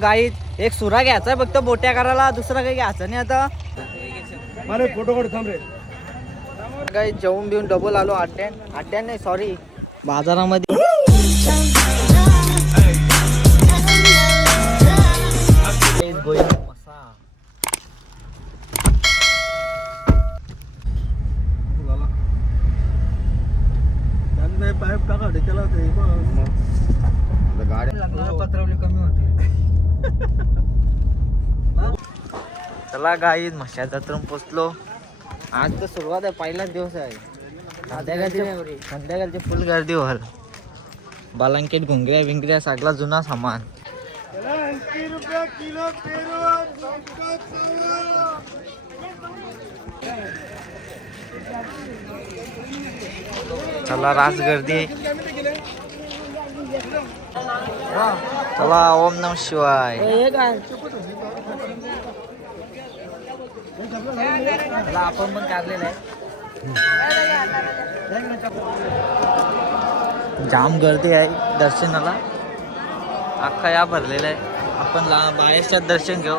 गाईत एक सुरा घ्यायचा फक्त बोट्या करायला दुसरा काही घ्यायचं नाही आता. फोटो काढ थांब रे. काही जेवून बिवून डबल आलो अड्ड्यान अड्ड्यान नाही सॉरी बाजारामध्ये गोई पाईप टाका ढेकेला ते लग्नाला पत्रवली कमी होती. चला गाई म्हशा जत्रून पोचलो. आज तर सुरुवात आहे पहिलाच दिवस आहे. संध्याकाळची संध्याकाळची फुल गर्दी व्हाल बालांकेट घुंगऱ्या बिंगऱ्या सगळा जुना सामान. किलो चला रास गर्दी. चला ओम नम शिवाय. आपण पण काढलेलं आहे. जाम गर्दी आहे दर्शनाला. अख्खा या भरलेला आहे. आपण ला बाहेरच्यात दर्शन घेऊ.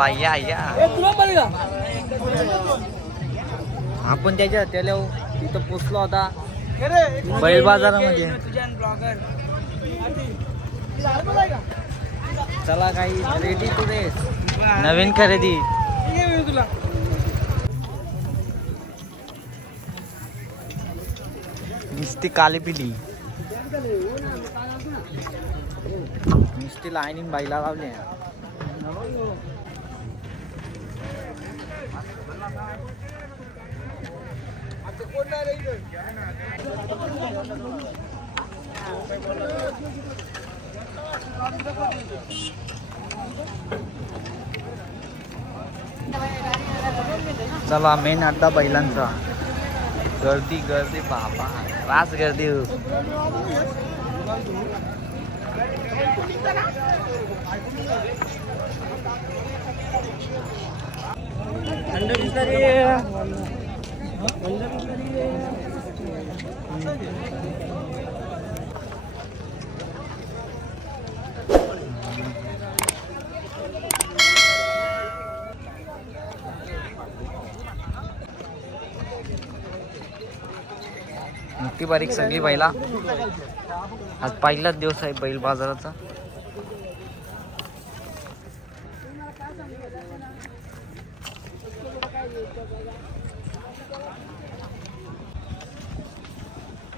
चला या. या. आपण त्याच्या त्याला तिथं पोचलो होता बैल बाजारामध्ये. चला काही रेडी टू रेस नवीन खरेदी. नुसती काली पिली. नुसती लाईनिंग बाईला लावली चला मेन आता बैलांचा गर्दी गर्दी बाबा. रास गर्दी. मोठी बारीक सगळी बैला आज पहिलाच दिवस आहे बैल बाजाराचा.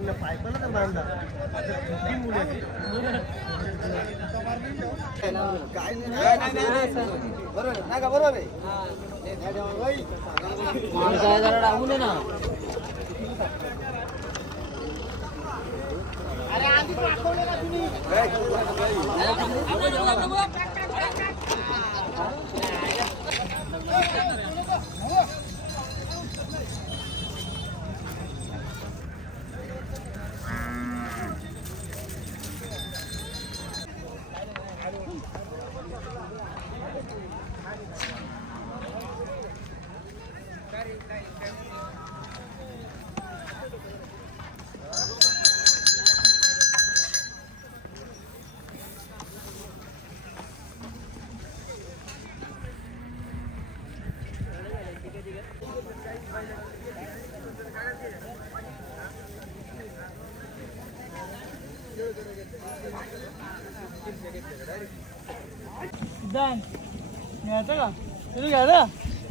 ನಿನ್ನ ಪಾಯ್ಪಲ್ಲ ಬಂದ ಬರೋಣ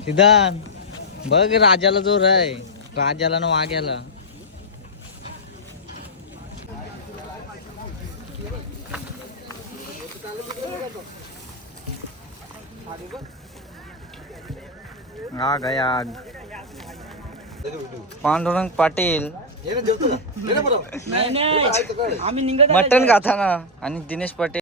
सिद्धांत बघ राजाला जोर आहे. राजाला ना वाघ्याला. आग आहे आग पांडुरंग पाटील. मटन खाताना आणि दिनेश पाटील.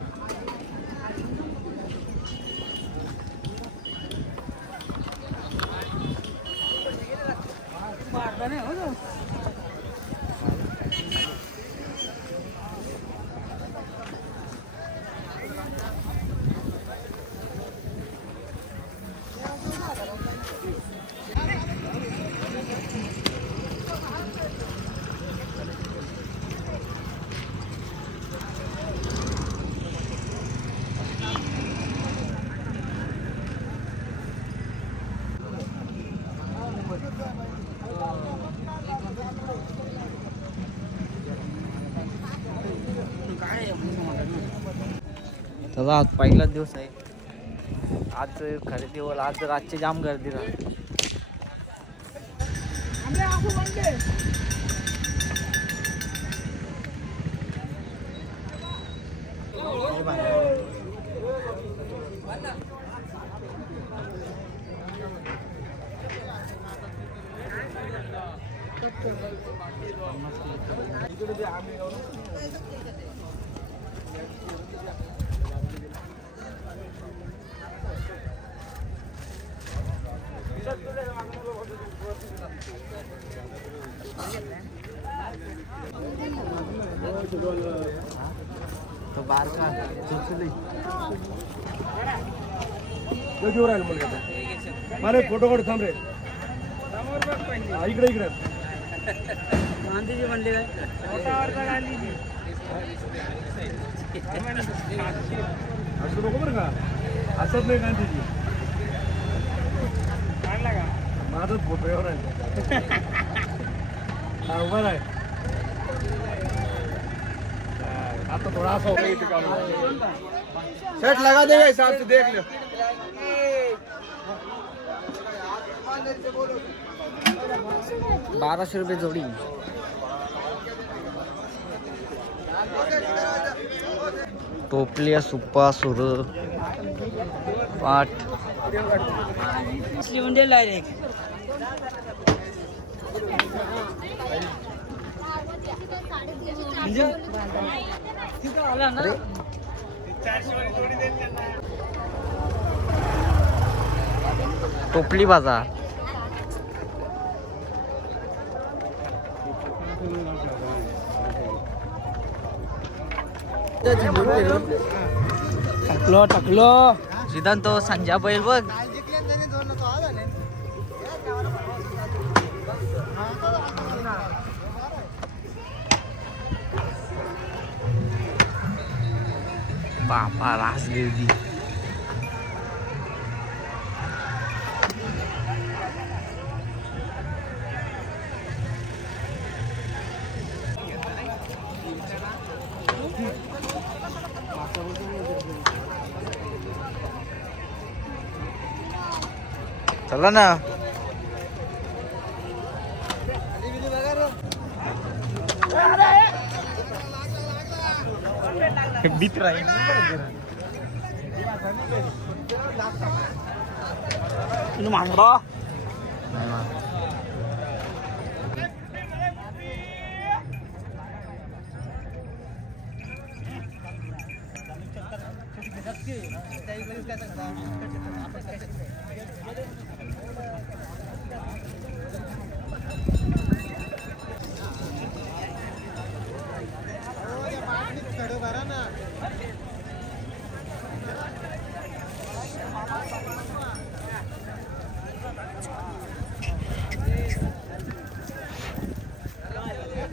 त्याचा आज पहिलाच दिवस आहे. आज खरेदी होईल आज रातची जाम गर्दी राहते तो बारका घेऊन राहील मुलगा मारे फोटो काढ थांब रे इकडे इकडे गांधीजी म्हणले असं नको बरं का असंच नाही गांधीजी माझाच फोटो एवढा आहे हा, आता थोडा असा शर्ट लगा देगा हिसाब से देख लो बाराशे रुपये जोडी. टोपल्या सुप्पा सुर पाठ दे डायरेक्ट टोपली बाजार. टाकलो टाकलो. सिद्धांत तो संजा बैल बघ. बापा रासदेवी चला ना Bitra ini. Masuk.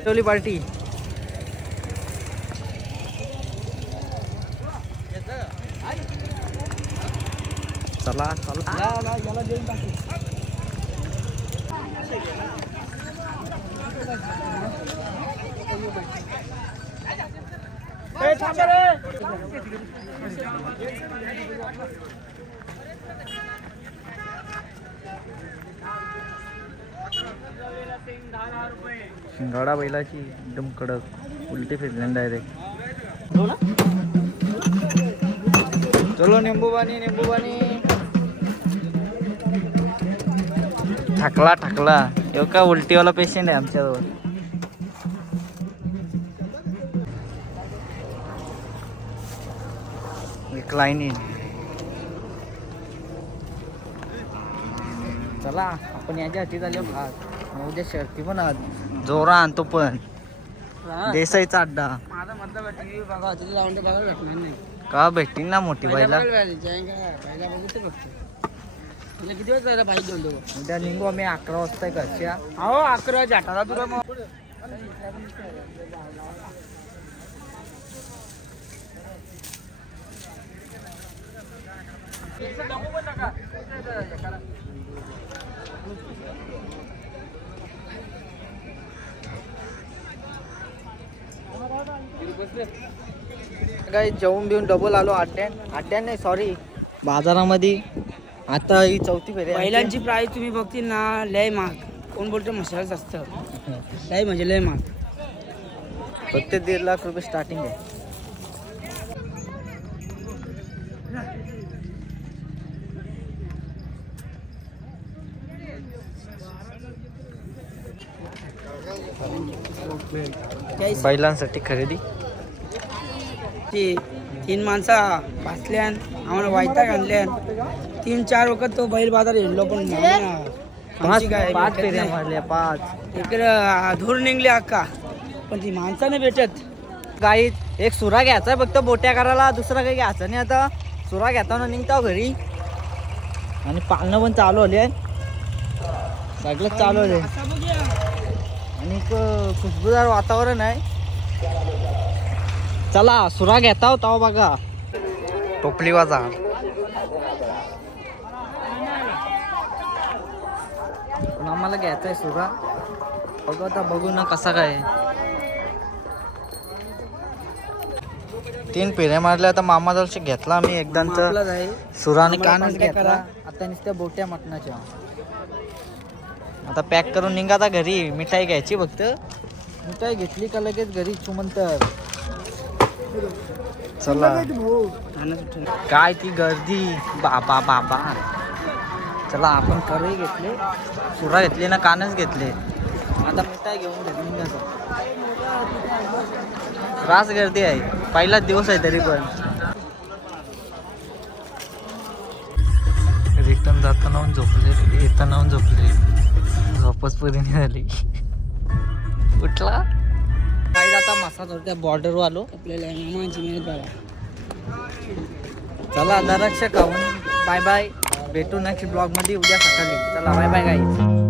টলি পার্টি। चला चला ला शिंगाडा बैलाची एकदम कडक उलटी फिरल्या डायरेक्ट चलो निंबू पाणी निंबू पाणी ठकला ठकला. एव का उलटीवाला पेशंट आहे आमच्याजवळ. क्लायनिन चला आपण याच्या हाती झाले भात उद्या शर्ती पण आहात. जोरा आणतो पण. देसाईचा अड्डा. माझा मतलब टीव्ही बघा तिथे बघायला भेटणार नाही. का भेटतील ना मोठी बाईला तुला किती बाईक घेऊन देऊ उद्या निघू आम्ही अकरा वाजता घरच्या. अकरा जाटाला तुला मग. काय जेवून बिवून डबल आलो अड्ड्यान अड्ड्यान नाही सॉरी बाजारामध्ये आता ही चौथी फेरी आहे. बैलांची प्राईस तुम्ही बघतील ना लय महाग. कोण बोलतो मसालाच असतं. लय म्हणजे लय महाग. फक्त दीड लाख रुपये स्टार्टिंग आहे. बैलांसाठी खरेदी? ती तीन माणसा वाचल्यान आम्हाला वायताग आणल्यान तीन चार वखत तो बैल बाजार हिंडलो पण पाच काय पाच भेटत फेऱ्या नाही. मारल्या पाच. इकडं धूर निघली अक्का पण ती माणसाने भेटत. गाईत एक सुरा घ्यायचा फक्त बोट्या करायला दुसरा काही घ्यायचं नाही आता. सुरा घेताना निघता घरी. आणि पाळणं पण चालू आले सगळं चालू आले आणि खुशबूदार वातावरण आहे. चला सुरा घेता होता बघा. टोपली वाजा. आम्हाला घ्यायचा आहे सुरा. बघू आता बघू ना कसा काय. तीन पेऱ्या मारल्या आता मामा जवळ घेतला आम्ही. एकदा सुराने कानच घेतला. आता नुसत्या बोट्या मटणाच्या. आता पॅक करून निघा आता घरी. मिठाई घ्यायची फक्त. मिठाई घेतली का लगेच घरी चुमंतर चला. काय ती गर्दी. बाबा बाबा. चला आपण करही घेतले. सुरा घेतली ना कानच घेतले. आता मिठाई घेऊन घरी निघायचं रास गर्दी आहे. पहिलाच दिवस आहे तरी पण. रिटर्न जाताना झोपले. येताना झोपले. झोपच पुरी नाही झाली उठला काय आता मसाज होत्या बॉर्डरवर आलो. आपल्याला चला दरक्ष खाऊन बाय बाय भेटू नेक्स्ट ब्लॉगमध्ये. उद्या सकाळी. चला बाय बाय गाई